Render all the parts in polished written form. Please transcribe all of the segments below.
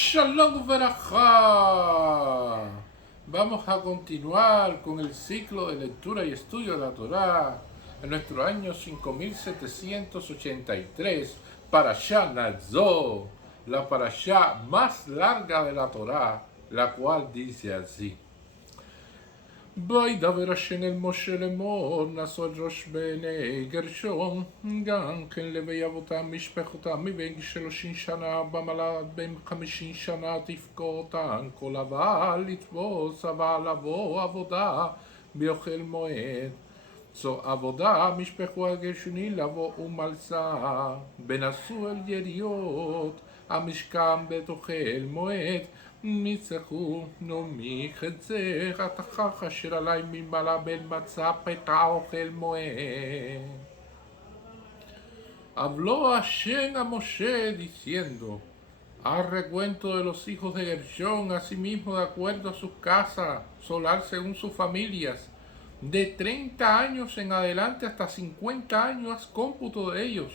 Shalom Berajá. Vamos a continuar con el ciclo de lectura y estudio de la Torá en nuestro año 5783, Parashá Nazo, la parashá más larga de la Torá, la cual dice así: וידבר השם אל משה לאמור, נשא את ראש בני גרשון, גם כן לוי אבותם משפחותם מבין 30 שנה במלד, בין 50 שנה תפקותם, כל הבעל לתפוס הבעל לבוא עבודה ביוכל מועד. זו עבודה משפחו הגרשוני לבוא ומלסה, ונשאו אל יריות המשכן בתוכל מועד, מצחו נעמי חצר התכך אשר עלי ממעלה בין מצה פתע אוכל מועד. Habló Hashem a Moshe diciendo: haz recuento de los hijos de Gershón, asimismo de acuerdo a sus casas, solar según sus familias, de 30 años en adelante hasta 50 años, haz cómputo de ellos,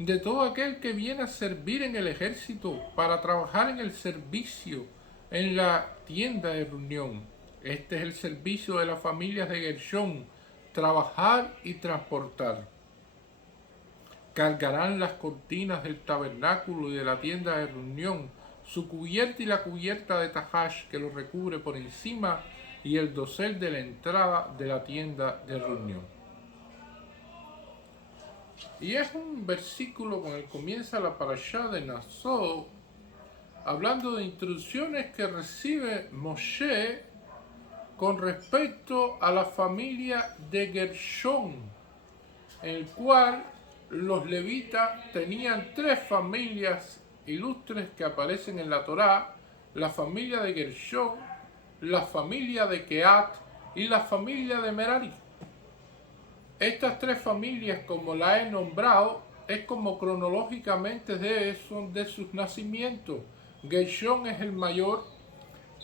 de todo aquel que viene a servir en el ejército, para trabajar en el servicio, en la tienda de reunión. Este es el servicio de las familias de Gershón: trabajar y transportar. Cargarán las cortinas del tabernáculo y de la tienda de reunión, su cubierta y la cubierta de Tahash que lo recubre por encima, y el dosel de la entrada de la tienda de reunión. Y es un versículo con el que comienza la parashá de Nazo, hablando de instrucciones que recibe Moshe con respecto a la familia de Gershón, en el cual los levitas tenían tres familias ilustres que aparecen en la Torá: la familia de Gershón, la familia de Kehat y la familia de Merari. Estas tres familias, como la he nombrado, es como cronológicamente son de sus nacimientos. Gershón es el mayor,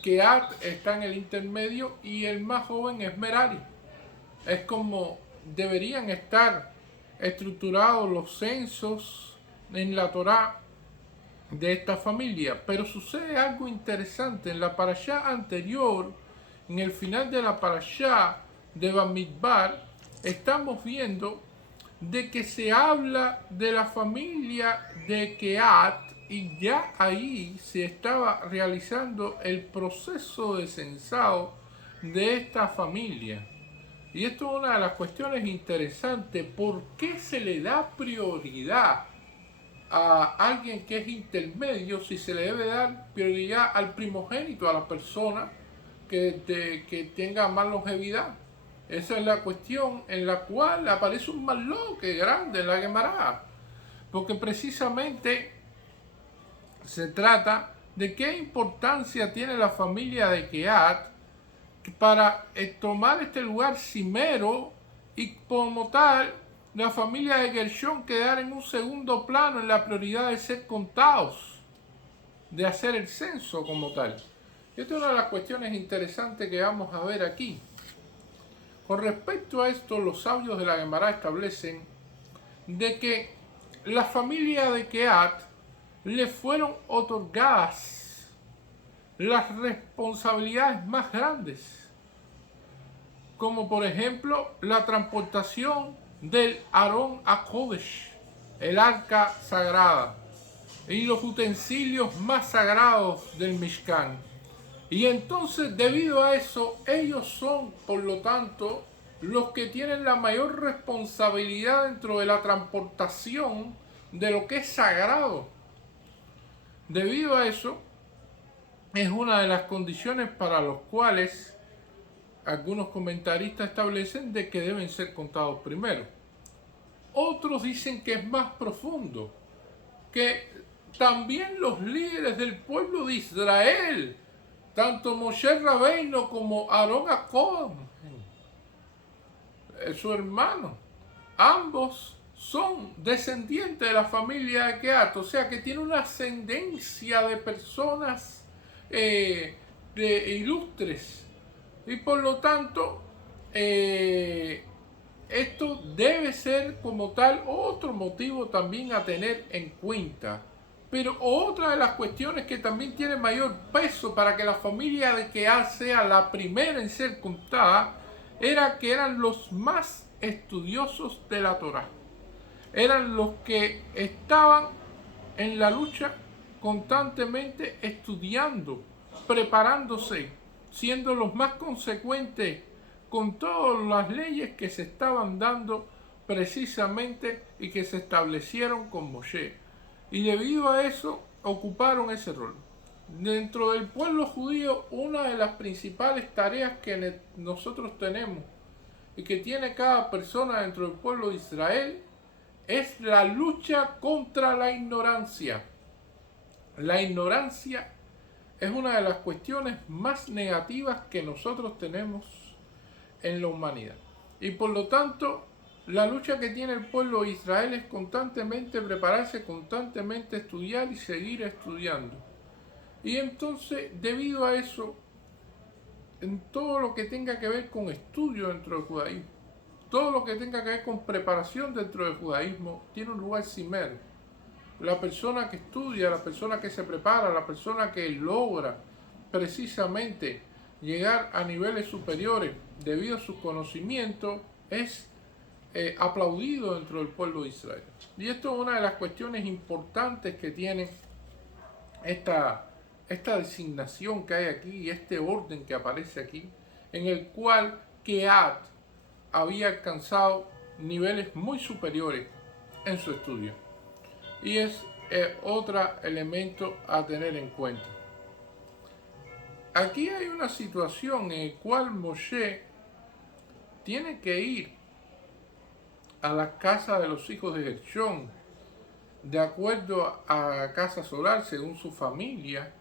Kehat está en el intermedio y el más joven es Merari. Es como deberían estar estructurados los censos en la Torá de esta familia. Pero sucede algo interesante. En la parashá anterior, en el final de la parashá de Bamidbar, estamos viendo de que se habla de la familia de Kehat, y ya ahí se estaba realizando el proceso de censado de esta familia. Y esto es una de las cuestiones interesantes: ¿por qué se le da prioridad a alguien que es intermedio si se le debe dar prioridad al primogénito, a la persona que tenga más longevidad? Esa es la cuestión en la cual aparece un marloque grande en la Gemara, porque precisamente se trata de qué importancia tiene la familia de Kehat para tomar este lugar cimero, y como tal la familia de Gershón quedar en un segundo plano en la prioridad de ser contados, de hacer el censo como tal. Esta es una de las cuestiones interesantes que vamos a ver aquí. Con respecto a esto, los sabios de la Gemara establecen de que la familia de Kehat le fueron otorgadas las responsabilidades más grandes, como por ejemplo la transportación del Aarón a Kodesh, el arca sagrada, y los utensilios más sagrados del Mishkan. Y entonces, debido a eso, ellos son, por lo tanto, los que tienen la mayor responsabilidad dentro de la transportación de lo que es sagrado. Debido a eso, es una de las condiciones para las cuales algunos comentaristas establecen de que deben ser contados primero. Otros dicen que es más profundo, que también los líderes del pueblo de Israel, tanto Moshe Rabbeinu como Aarón Jacob, su hermano, ambos son descendientes de la familia de Kehat, o sea que tiene una ascendencia de personas de ilustres, y por lo tanto esto debe ser como tal otro motivo también a tener en cuenta, Pero otra de las cuestiones que también tiene mayor peso para que la familia de Kehat sea la primera en ser contada era que eran los más estudiosos de la Torá. Eran los que estaban en la lucha constantemente estudiando, preparándose, siendo los más consecuentes con todas las leyes que se estaban dando precisamente y que se establecieron con Moshe. Y debido a eso ocuparon ese rol. Dentro del pueblo judío, una de las principales tareas que nosotros tenemos y que tiene cada persona dentro del pueblo de Israel es la lucha contra la ignorancia. La ignorancia es una de las cuestiones más negativas que nosotros tenemos en la humanidad. Y por lo tanto, la lucha que tiene el pueblo de Israel es constantemente prepararse, constantemente estudiar y seguir estudiando. Y entonces, debido a eso, en todo lo que tenga que ver con estudio dentro del judaísmo, todo lo que tenga que ver con preparación dentro del judaísmo, tiene un lugar cimer. La persona que estudia, la persona que se prepara, la persona que logra precisamente llegar a niveles superiores debido a sus conocimientos, es aplaudido dentro del pueblo de Israel. Y esto es una de las cuestiones importantes que tiene esta designación que hay aquí y este orden que aparece aquí, en el cual Kehat había alcanzado niveles muy superiores en su estudio. Y es otro elemento a tener en cuenta. Aquí hay una situación en la cual Moshe tiene que ir a la casa de los hijos de Gershón, de acuerdo a la casa solar, según su familia.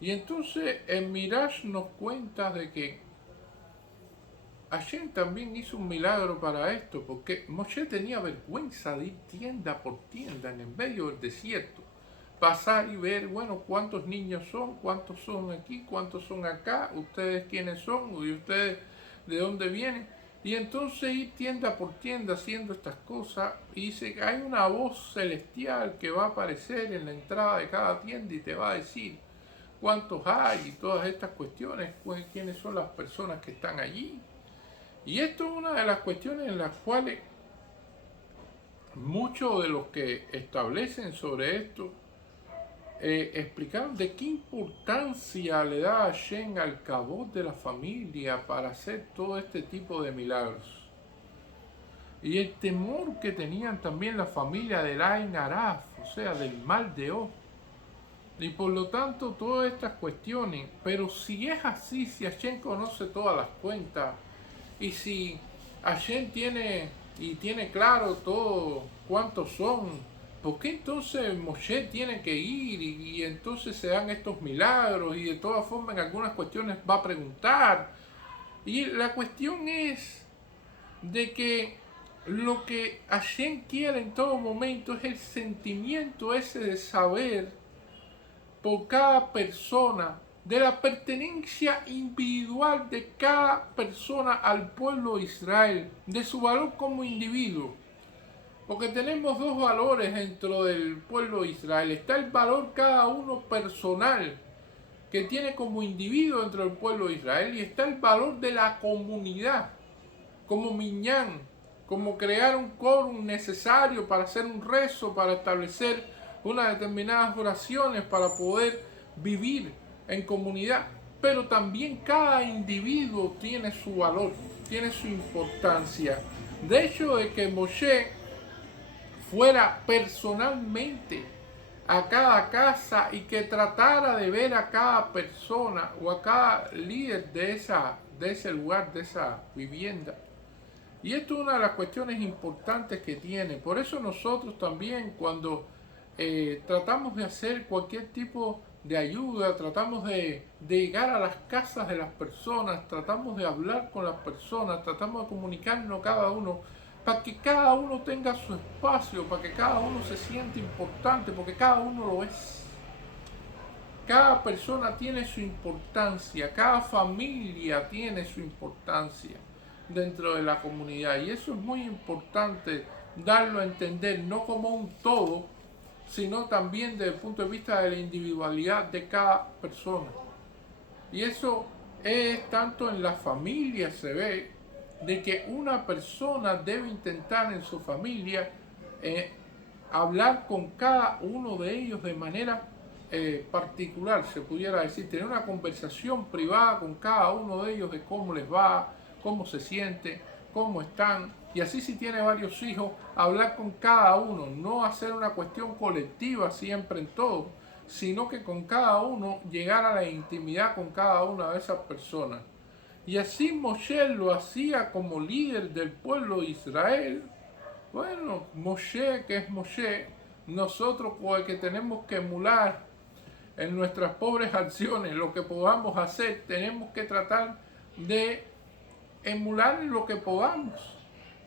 Y entonces el Midrash nos cuenta de que Hashem también hizo un milagro para esto, porque Moshe tenía vergüenza de ir tienda por tienda en el medio del desierto, pasar y ver, bueno, cuántos niños son, cuántos son aquí, cuántos son acá, ustedes quiénes son y ustedes de dónde vienen. Y entonces ir tienda por tienda haciendo estas cosas, y dice que hay una voz celestial que va a aparecer en la entrada de cada tienda y te va a decir cuántos hay y todas estas cuestiones, quiénes son las personas que están allí. Y esto es una de las cuestiones en las cuales muchos de los que establecen sobre esto explicaron de qué importancia le da a Hashem al cabot de la familia para hacer todo este tipo de milagros. Y el temor que tenían también la familia del Ain Araf, o sea, del mal de O. Y por lo tanto, todas estas cuestiones, pero si es así, si Hashem conoce todas las cuentas, y si Hashem tiene claro todo cuántos son, ¿por qué entonces Moshe tiene que ir y entonces se dan estos milagros? Y de todas formas en algunas cuestiones va a preguntar. Y la cuestión es de que lo que Hashem quiere en todo momento es el sentimiento ese de saber por cada persona, de la pertenencia individual de cada persona al pueblo de Israel, de su valor como individuo. Porque tenemos dos valores dentro del pueblo de Israel. Está el valor cada uno personal que tiene como individuo dentro del pueblo de Israel, y está el valor de la comunidad, como minyan, como crear un quórum necesario para hacer un rezo, para establecer unas determinadas oraciones, para poder vivir en comunidad. Pero también cada individuo tiene su valor, tiene su importancia. De hecho, de que Moshe fuera personalmente a cada casa y que tratara de ver a cada persona o a cada líder de ese lugar, de esa vivienda. Y esto es una de las cuestiones importantes que tiene. Por eso nosotros también, cuando tratamos de hacer cualquier tipo de ayuda, tratamos de llegar a las casas de las personas, tratamos de hablar con las personas, tratamos de comunicarnos cada uno, para que cada uno tenga su espacio, para que cada uno se sienta importante, porque cada uno lo es. Cada persona tiene su importancia, cada familia tiene su importancia dentro de la comunidad, y eso es muy importante darlo a entender, no como un todo, sino también desde el punto de vista de la individualidad de cada persona. Y eso es tanto en la familia, se ve, de que una persona debe intentar en su familia hablar con cada uno de ellos de manera particular, se pudiera decir, tener una conversación privada con cada uno de ellos de cómo les va, cómo se siente, cómo están, y así si tiene varios hijos, hablar con cada uno, no hacer una cuestión colectiva siempre en todo, sino que con cada uno llegar a la intimidad con cada una de esas personas. Y así Moshe lo hacía como líder del pueblo de Israel. Bueno, Moshe, que es Moshe, nosotros pues, que tenemos que emular en nuestras pobres acciones lo que podamos hacer, tenemos que tratar de emular lo que podamos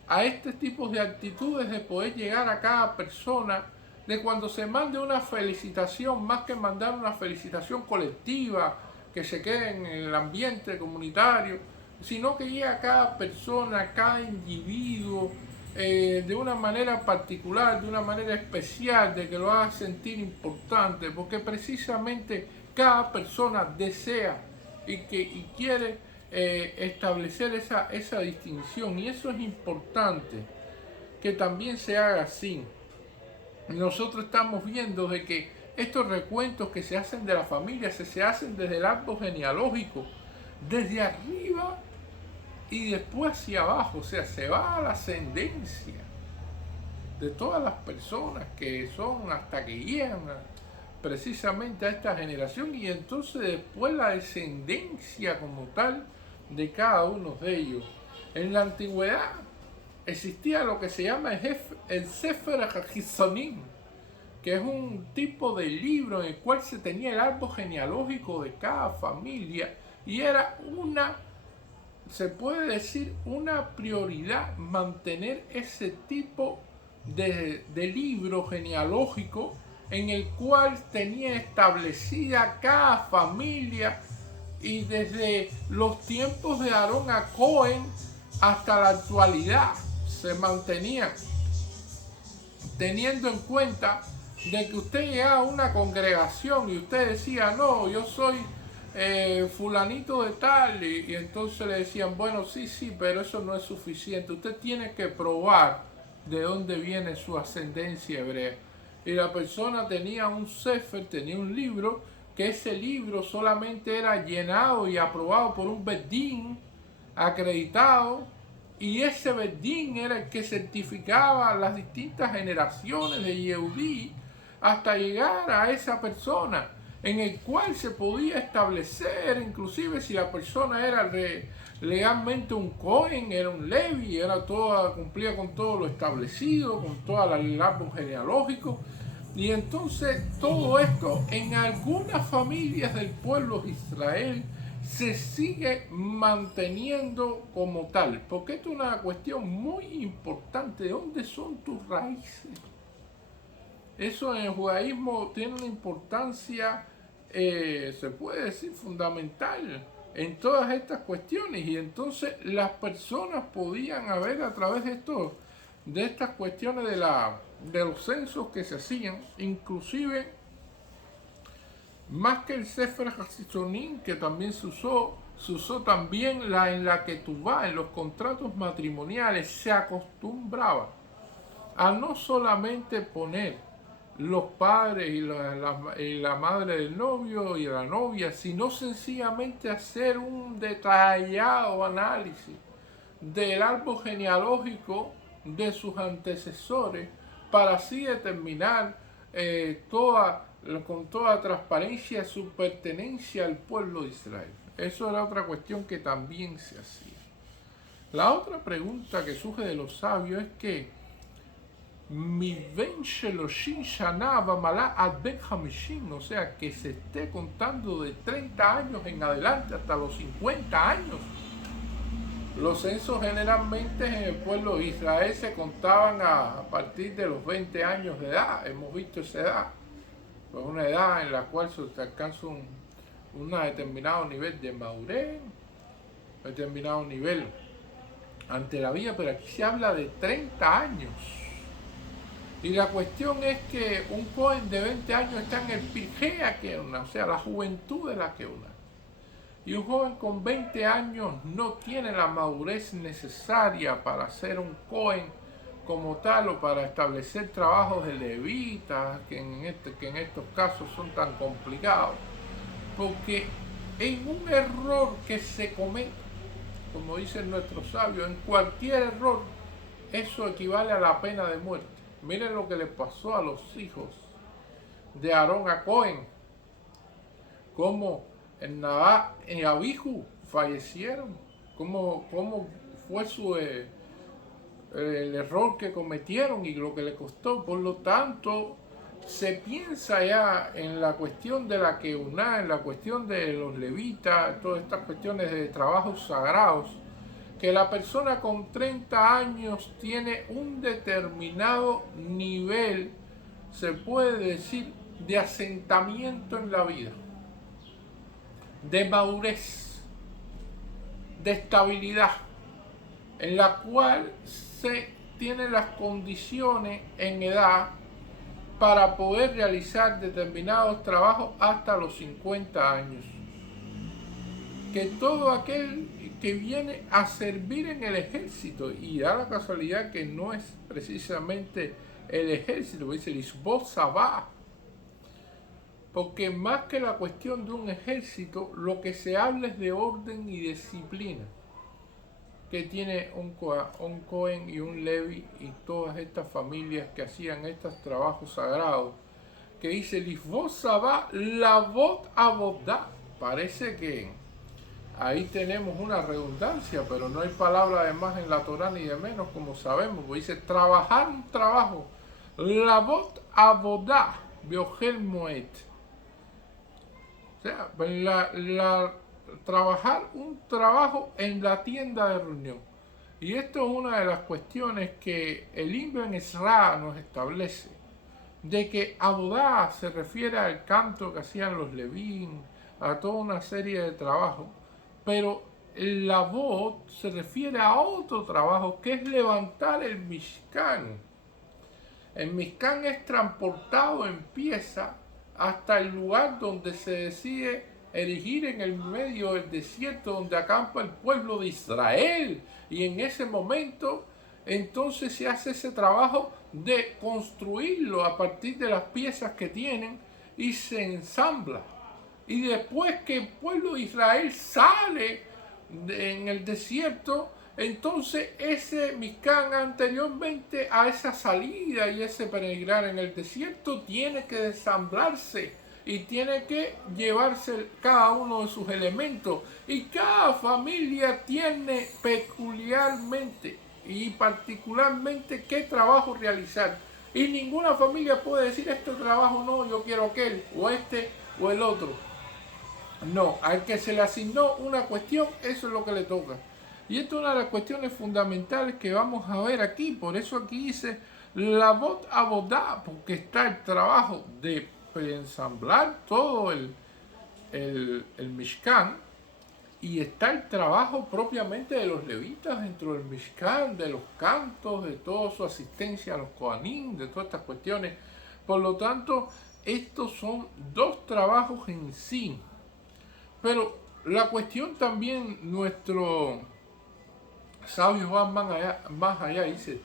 a este tipo de actitudes, de poder llegar a cada persona, de cuando se mande una felicitación, más que mandar una felicitación colectiva que se quede en el ambiente comunitario, sino que llegue a cada persona, a cada individuo, de una manera particular, de una manera especial, de que lo haga sentir importante, porque precisamente cada persona desea y quiere establecer esa distinción, y eso es importante que también se haga así. Nosotros estamos viendo de que estos recuentos que se hacen de la familia se hacen desde el árbol genealógico, desde arriba y después hacia abajo, o sea, se va a la ascendencia de todas las personas que son hasta que llegan precisamente a esta generación, y entonces después la descendencia como tal de cada uno de ellos. En la antigüedad existía lo que se llama el Sefer HaChizonim, que es un tipo de libro en el cual se tenía el árbol genealógico de cada familia, y era se puede decir, una prioridad mantener ese tipo de libro genealógico en el cual tenía establecida cada familia, y desde los tiempos de Aarón a Cohen hasta la actualidad se mantenían, teniendo en cuenta de que usted llegaba a una congregación y usted decía, no, yo soy fulanito de tal, y entonces le decían, bueno, sí, pero eso no es suficiente, usted tiene que probar de dónde viene su ascendencia hebrea. Y la persona tenía un sefer, tenía un libro, que ese libro solamente era llenado y aprobado por un bedín acreditado, y ese bedín era el que certificaba las distintas generaciones de Yehudí hasta llegar a esa persona, en el cual se podía establecer inclusive si la persona era legalmente un Cohen, era un Levi, cumplía con todo lo establecido, con todo el árbol genealógico. Y entonces todo esto en algunas familias del pueblo de Israel se sigue manteniendo como tal, porque esto es una cuestión muy importante. ¿De dónde son tus raíces? Eso en el judaísmo tiene una importancia, se puede decir, fundamental en todas estas cuestiones. Y entonces las personas podían haber, a través de estas cuestiones de los censos que se hacían, inclusive más que el Sefer HaChizonim, que también se usó también en la Ketubá, en los contratos matrimoniales, se acostumbraba a no solamente poner los padres y la madre del novio y la novia, sino sencillamente hacer un detallado análisis del árbol genealógico de sus antecesores, para así determinar con toda transparencia su pertenencia al pueblo de Israel. Eso era otra cuestión que también se hacía. La otra pregunta que surge de los sabios es que Miven Sheloshim Shana Bamala Ad Ben Hamishim, o sea, que se esté contando de 30 años en adelante hasta los 50 años. Los censos generalmente en el pueblo de Israel se contaban a partir de los 20 años de edad. Hemos visto esa edad, pues una edad en la cual se alcanza un determinado nivel de madurez, un determinado nivel ante la vida, pero aquí se habla de 30 años. Y la cuestión es que un Cohen de 20 años está en el Pirgea Keuna, o sea, la juventud de la Keuna. Y un joven con 20 años no tiene la madurez necesaria para ser un Cohen como tal o para establecer trabajos de levitas, que en estos casos son tan complicados. Porque en un error que se comete, como dicen nuestros sabios, en cualquier error, eso equivale a la pena de muerte. Miren lo que le pasó a los hijos de Aarón a Cohen, cómo en Nadab y Abihu fallecieron, cómo fue el error que cometieron y lo que le costó. Por lo tanto, se piensa ya en la cuestión de la Keuná, en la cuestión de los levitas, todas estas cuestiones de trabajos sagrados, que la persona con 30 años tiene un determinado nivel, se puede decir, de asentamiento en la vida, de madurez, de estabilidad, en la cual se tienen las condiciones en edad para poder realizar determinados trabajos hasta los 50 años. Que todo aquel que viene a servir en el ejército, y da la casualidad que no es precisamente el ejército, dice Lisboa Sabá, porque más que la cuestión de un ejército, lo que se habla es de orden y disciplina que tiene un Cohen y un Levi y todas estas familias que hacían estos trabajos sagrados, que dice Lisboa Sabá, la Lavot Abodá. Parece que ahí tenemos una redundancia, pero no hay palabra de más en la Torá ni de menos, como sabemos. Pues dice trabajar un trabajo, Lavot Abodá, Beogel Moed. O sea, trabajar un trabajo en la tienda de reunión. Y esto es una de las cuestiones que el Ibn Ezra nos establece, de que Abodá se refiere al canto que hacían los Levín, a toda una serie de trabajos, pero el Lavot se refiere a otro trabajo que es levantar el Mishkan. El Mishkan es transportado en pieza hasta el lugar donde se decide erigir en el medio del desierto donde acampa el pueblo de Israel. Y en ese momento entonces se hace ese trabajo de construirlo a partir de las piezas que tienen y se ensambla. Y después que el pueblo de Israel sale en el desierto, entonces ese Mishkan anteriormente a esa salida y ese peregrinar en el desierto tiene que desamblarse y tiene que llevarse cada uno de sus elementos. Y cada familia tiene peculiarmente y particularmente qué trabajo realizar. Y ninguna familia puede decir este trabajo no, yo quiero aquel, o este o el otro. No, al que se le asignó una cuestión, eso es lo que le toca. Y esto es una de las cuestiones fundamentales que vamos a ver aquí. Por eso aquí dice Lavot Abodá, porque está el trabajo de ensamblar todo el Mishkan, y está el trabajo propiamente de los levitas dentro del Mishkan, de los cantos, de toda su asistencia a los Kohanim, de todas estas cuestiones. Por lo tanto, estos son dos trabajos en sí. Pero la cuestión también, nuestro sabio va más allá, dice,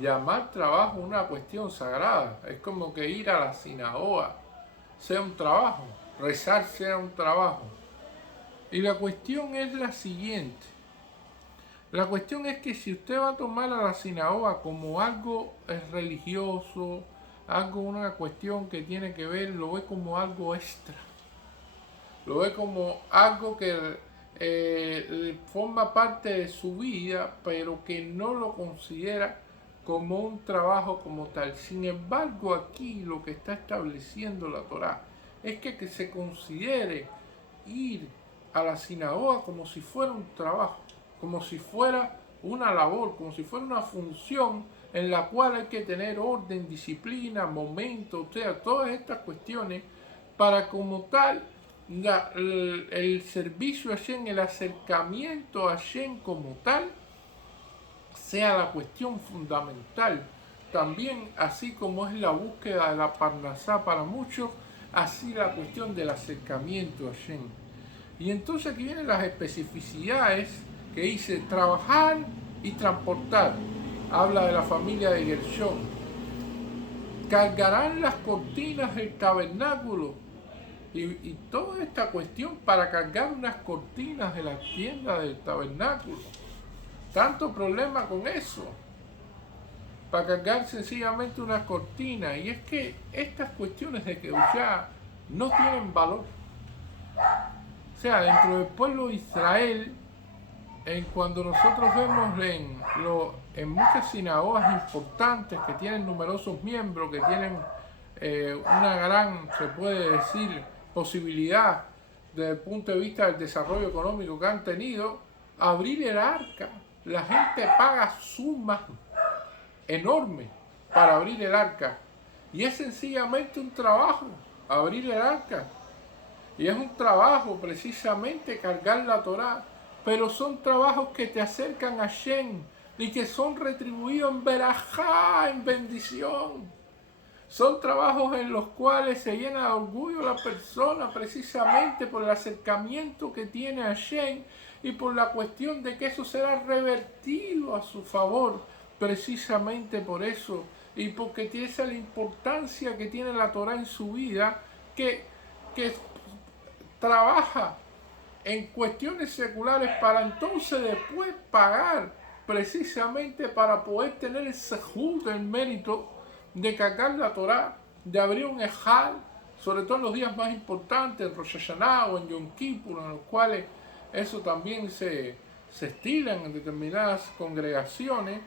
llamar trabajo una cuestión sagrada. Es como que ir a la sinagoga sea un trabajo, rezar sea un trabajo. Y la cuestión es la siguiente. La cuestión es que si usted va a tomar a la sinagoga como algo religioso, una cuestión que tiene que ver, lo ve como algo extra. Lo ve como algo que forma parte de su vida, pero que no lo considera como un trabajo como tal. Sin embargo, aquí lo que está estableciendo la Torá es que se considere ir a la sinagoga como si fuera un trabajo, como si fuera una labor, como si fuera una función en la cual hay que tener orden, disciplina, momento, o sea, todas estas cuestiones para como tal el servicio a Hashem, el acercamiento a Hashem como tal, sea la cuestión fundamental también, así como es la búsqueda de la parnasá para muchos, así la cuestión del acercamiento a Hashem. Y entonces aquí vienen las especificidades que dice trabajar y transportar. Habla de la familia de Gershón. Cargarán las cortinas del tabernáculo. Y toda esta cuestión para cargar unas cortinas de la tienda del tabernáculo. Tanto problema con eso. Para cargar sencillamente unas cortinas. Y es que estas cuestiones de Kedushá no tienen valor. O sea, dentro del pueblo de Israel, cuando nosotros vemos en muchas sinagogas importantes que tienen numerosos miembros, que tienen una gran, se puede decir, posibilidad desde el punto de vista del desarrollo económico que han tenido, abrir el arca. La gente paga sumas enormes para abrir el arca. Y es sencillamente un trabajo, abrir el arca. Y es un trabajo precisamente cargar la Torá. Pero son trabajos que te acercan a Hashem y que son retribuidos en verajá, en bendición. Son trabajos en los cuales se llena de orgullo la persona precisamente por el acercamiento que tiene a Hashem y por la cuestión de que eso será revertido a su favor, precisamente por eso, y porque tiene esa la importancia que tiene la Torá en su vida, que trabaja en cuestiones seculares para entonces después pagar precisamente para poder tener el sejud, el mérito de cargar la Torá, de abrir un ejal, sobre todo en los días más importantes, en Rosh Hashanah o en Yom Kippur, en los cuales eso también se estila en determinadas congregaciones.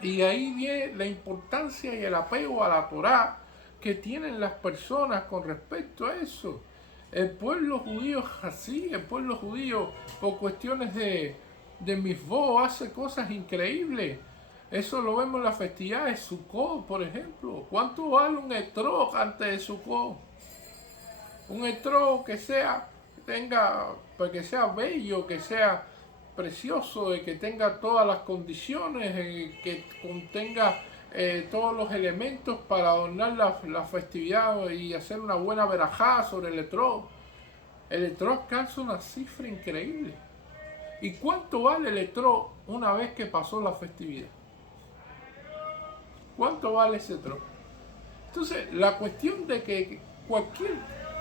Y ahí viene la importancia y el apego a la Torá que tienen las personas con respecto a eso. El pueblo judío es así, el pueblo judío por cuestiones de misvot hace cosas increíbles. Eso lo vemos en la festividad de Sukkot, por ejemplo. ¿Cuánto vale un etrog antes de Sukkot? Un etrog que sea bello, que sea precioso, que tenga todas las condiciones, que contenga todos los elementos para adornar la festividad y hacer una buena verajá sobre el etrog. El etrog alcanza una cifra increíble. ¿Y cuánto vale el etrog una vez que pasó la festividad? ¿Cuánto vale ese etrog? Entonces, la cuestión de que cualquier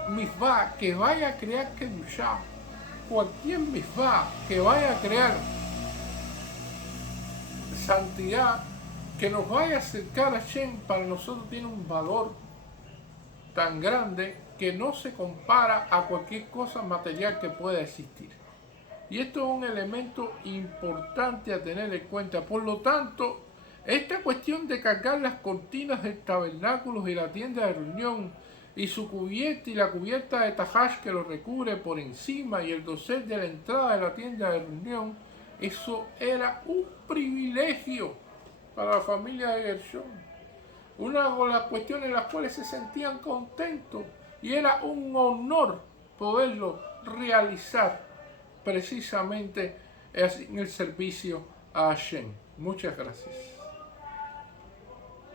misvá que vaya a crear Kedushá, cualquier misvá que vaya a crear santidad, que nos vaya a acercar a Hashem, para nosotros tiene un valor tan grande que no se compara a cualquier cosa material que pueda existir. Y esto es un elemento importante a tener en cuenta. Por lo tanto, esta cuestión de cargar las cortinas del tabernáculo y la tienda de reunión y su cubierta y la cubierta de tajash que lo recubre por encima y el dosel de la entrada de la tienda de reunión, eso era un privilegio para la familia de Gershón. Una de las cuestiones en las cuales se sentían contentos y era un honor poderlo realizar precisamente en el servicio a Hashem. Muchas gracias.